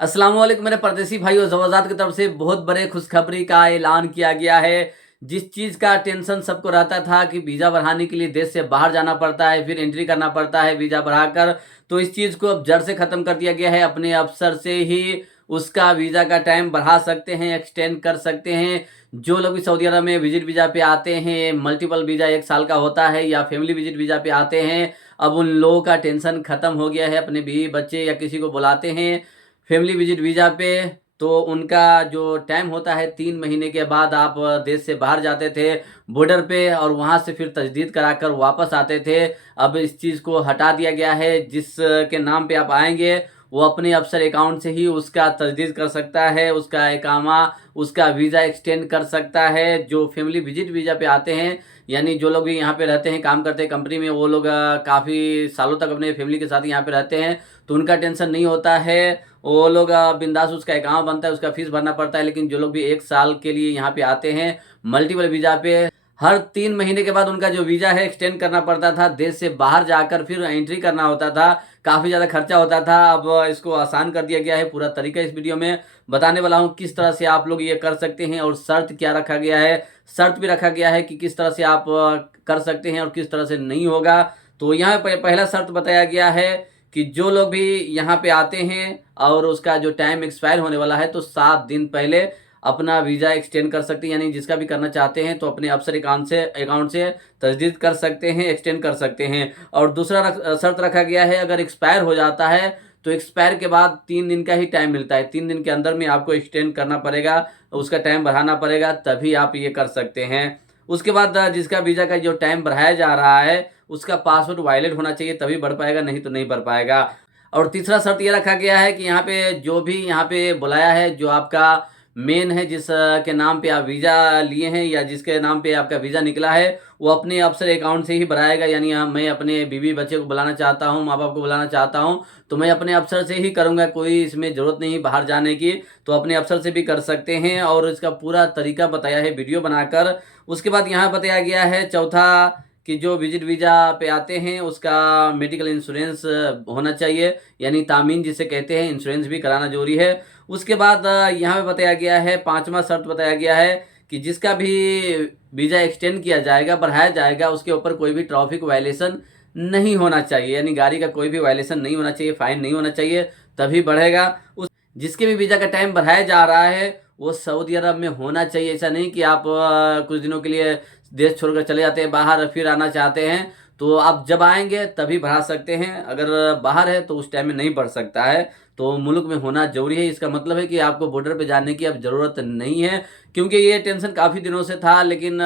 अस्सलाम वालेकुम मेरे परदेसी भाइयों, ज़वाज़ात की तरफ से बहुत बड़े खुशखबरी का ऐलान किया गया है। जिस चीज़ का टेंशन सबको रहता था कि वीज़ा बढ़ाने के लिए देश से बाहर जाना पड़ता है, फिर एंट्री करना पड़ता है वीज़ा बढ़ाकर, तो इस चीज़ को अब जड़ से ख़त्म कर दिया गया है। अपने अफ़सर से ही उसका वीज़ा का टाइम बढ़ा सकते हैं, एक्सटेंड कर सकते हैं। जो लोग भी सऊदी अरब में विज़िट वीज़ा पे आते हैं, मल्टीपल वीज़ा 1 साल का होता है या फैमिली विज़िट वीज़ा पे आते हैं, अब उन लोगों का टेंशन ख़त्म हो गया है। अपने बीवी बच्चे या किसी को बुलाते हैं फैमिली विजिट वीज़ा पे, तो उनका जो टाइम होता है 3 महीने के बाद आप देश से बाहर जाते थे बॉर्डर पे और वहाँ से फिर तजदीद कराकर वापस आते थे। अब इस चीज़ को हटा दिया गया है। जिस के नाम पे आप आएँगे वो अपने अफसर अकाउंट से ही उसका तजदीद कर सकता है, उसका इकामा, उसका वीज़ा एक्सटेंड कर सकता है। जो फैमिली विजिट वीज़ा पे आते हैं, यानी जो लोग भी यहाँ पे रहते हैं, काम करते हैं कंपनी में, वो लोग काफ़ी सालों तक अपने फैमिली के साथ यहाँ पे रहते हैं, तो उनका टेंशन नहीं होता है। वो लोग बिंदास उसका अकाउंट बनता है, उसका फीस भरना पड़ता है। लेकिन जो लोग भी 1 साल के लिए यहाँ पे आते हैं मल्टीपल वीज़ा पे, हर 3 महीने के बाद उनका जो वीज़ा है एक्सटेंड करना पड़ता था, देश से बाहर जाकर फिर एंट्री करना होता था, काफ़ी ज़्यादा खर्चा होता था। अब इसको आसान कर दिया गया है। पूरा तरीका इस वीडियो में बताने वाला हूँ, किस तरह से आप लोग ये कर सकते हैं और शर्त क्या रखा गया है। शर्त भी रखा गया है कि किस तरह से आप कर सकते हैं और किस तरह से नहीं होगा। तो यहाँ पे पहला शर्त बताया गया है कि जो लोग भी यहाँ पे आते हैं और उसका जो टाइम एक्सपायर होने वाला है, तो 7 दिन पहले अपना वीज़ा एक्सटेंड कर सकते हैं। यानी जिसका भी करना चाहते हैं तो अपने अफसर अकाउंट से तजदीद कर सकते हैं, एक्सटेंड कर सकते हैं। और दूसरा शर्त रखा गया है, अगर एक्सपायर हो जाता है तो एक्सपायर के बाद 3 दिन का ही टाइम मिलता है। 3 दिन के अंदर में आपको एक्सटेंड करना पड़ेगा, उसका टाइम बढ़ाना पड़ेगा, तभी आप ये कर सकते हैं। उसके बाद जिसका वीज़ा का जो टाइम बढ़ाया जा रहा है उसका पासवर्ड वैलिड होना चाहिए, तभी बढ़ पाएगा, नहीं तो नहीं बढ़ पाएगा। और तीसरा शर्त ये रखा गया है कि यहाँ पे जो भी यहाँ पे बुलाया है, जो आपका मेन है, जिस के नाम पे आप वीज़ा लिए हैं या जिसके नाम पे आपका वीज़ा निकला है, वो अपने अफसर अकाउंट से ही भराएगा। यानी मैं अपने बीवी बच्चे को बुलाना चाहता हूँ, माँ बाप को बुलाना चाहता हूँ, तो मैं अपने अफसर से ही करूँगा। कोई इसमें ज़रूरत नहीं बाहर जाने की, तो अपने अफसर से भी कर सकते हैं। और इसका पूरा तरीका बताया है वीडियो बनाकर। उसके बाद यहाँ बताया गया है चौथा, कि जो विजिट वीज़ा पे आते हैं उसका मेडिकल इंश्योरेंस होना चाहिए, यानी तामीन जिसे कहते हैं, इंश्योरेंस भी कराना ज़रूरी है। उसके बाद यहाँ पे बताया गया है, पाँचवा शर्त बताया गया है कि जिसका भी वीज़ा एक्सटेंड किया जाएगा, बढ़ाया जाएगा, उसके ऊपर कोई भी ट्रैफिक वायलेशन नहीं होना चाहिए। यानी गाड़ी का कोई भी वायलेशन नहीं होना चाहिए, फाइन नहीं होना चाहिए, तभी बढ़ेगा। उस जिसके भी वीज़ा का टाइम बढ़ाया जा रहा है वो सऊदी अरब में होना चाहिए। ऐसा नहीं कि आप कुछ दिनों के लिए देश छोड़कर चले जाते हैं बाहर, फिर आना चाहते हैं, तो आप जब आएँगे तभी बढ़ा सकते हैं। अगर बाहर है तो उस टाइम में नहीं बढ़ सकता है, तो मुल्क में होना ज़रूरी है। इसका मतलब है कि आपको बॉर्डर पे जाने की अब ज़रूरत नहीं है, क्योंकि ये टेंशन काफ़ी दिनों से था, लेकिन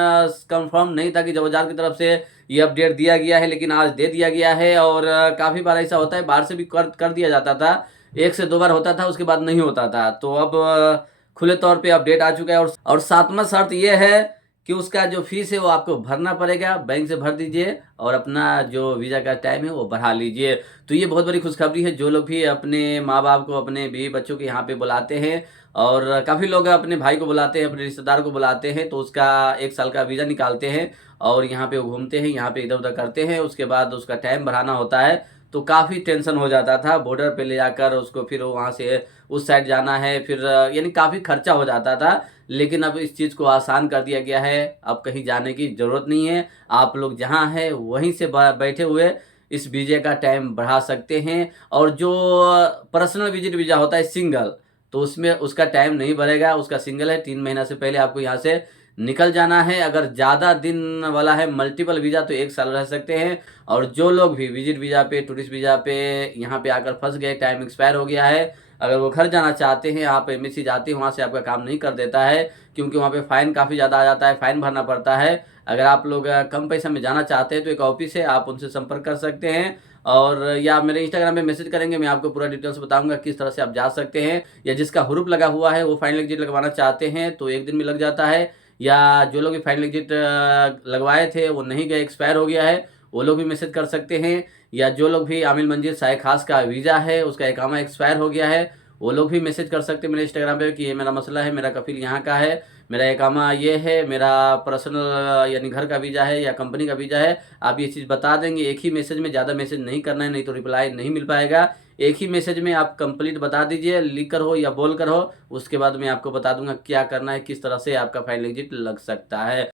कन्फर्म नहीं था कि ज़वाज़ात की तरफ से ये अपडेट दिया गया है, लेकिन आज दे दिया गया है। और काफ़ी बार ऐसा होता है, बाहर से भी कर दिया जाता था, 1 से 2 बार होता था, उसके बाद नहीं होता था। तो अब खुले तौर पे अपडेट आ चुका है। और 7वां शर्त ये है कि उसका जो फ़ीस है वो आपको भरना पड़ेगा, बैंक से भर दीजिए और अपना जो वीज़ा का टाइम है वो बढ़ा लीजिए। तो ये बहुत बड़ी खुशखबरी है। जो लोग भी अपने माँ-बाप को, अपने बीवी बच्चों को यहाँ पे बुलाते हैं, और काफ़ी लोग अपने भाई को बुलाते हैं, अपने रिश्तेदार को बुलाते हैं, तो उसका 1 साल का वीज़ा निकालते हैं और यहाँ पे वो घूमते हैं, यहाँ पे इधर-उधर करते हैं। उसके बाद उसका टाइम बढ़ाना होता है, तो काफ़ी टेंशन हो जाता था। बॉर्डर पे ले जाकर उसको फिर वहाँ से उस साइड जाना है, फिर यानी काफ़ी खर्चा हो जाता था। लेकिन अब इस चीज़ को आसान कर दिया गया है, अब कहीं जाने की ज़रूरत नहीं है। आप लोग जहाँ हैं वहीं से बैठे हुए इस वीज़े का टाइम बढ़ा सकते हैं। और जो पर्सनल विज़िट वीज़ा होता है सिंगल, तो उसमें उसका टाइम नहीं बढ़ेगा, उसका सिंगल है, 3 महीना से पहले आपको यहाँ से निकल जाना है। अगर ज़्यादा दिन वाला है मल्टीपल वीज़ा तो 1 साल रह सकते हैं। और जो लोग भी विज़िट वीज़ा पे, टूरिस्ट वीज़ा पे यहाँ पे आकर फँस गए, टाइम एक्सपायर हो गया है, अगर वो घर जाना चाहते हैं, आप एम्बेसी जाते हैं, वहाँ से आपका काम नहीं कर देता है, क्योंकि वहाँ पे फ़ाइन काफ़ी ज़्यादा आ जाता है, फ़ाइन भरना पड़ता है। अगर आप लोग कम पैसे में जाना चाहते हैं तो एक ऑफ़िस है, आप उनसे संपर्क कर सकते हैं। और या मेरे इंस्टाग्राम पे मैसेज करेंगे, मैं आपको पूरा डिटेल्स बताऊँगा किस तरह से आप जा सकते हैं। या जिसका हुरूप लगा हुआ है वो फाइनल एग्ज़िट लगवाना चाहते हैं तो 1 दिन में लग जाता है। या जो लोग भी फाइनल एग्ज़िट लगवाए थे वो नहीं गए, एक्सपायर हो गया है, वो लोग भी मैसेज कर सकते हैं। या जो लोग भी आमिल मंजिल शाह खास का वीज़ा है, उसका इकामा एक्सपायर हो गया है, वो लोग भी मैसेज कर सकते हैं मेरे इंस्टाग्राम पे कि ये मेरा मसला है, मेरा कफ़ील यहाँ का है, मेरा इकामा ये है, मेरा पर्सनल यानी घर का वीज़ा है या कंपनी का वीज़ा है, आप ये चीज़ बता देंगे। एक ही मैसेज में ज़्यादा मैसेज नहीं करना है, नहीं तो रिप्लाई नहीं मिल पाएगा। एक ही मैसेज में आप कंप्लीट बता दीजिए, लिख कर हो या बोल कर हो। उसके बाद मैं आपको बता दूंगा क्या करना है, किस तरह से आपका फाइनल एग्जिट लग सकता है।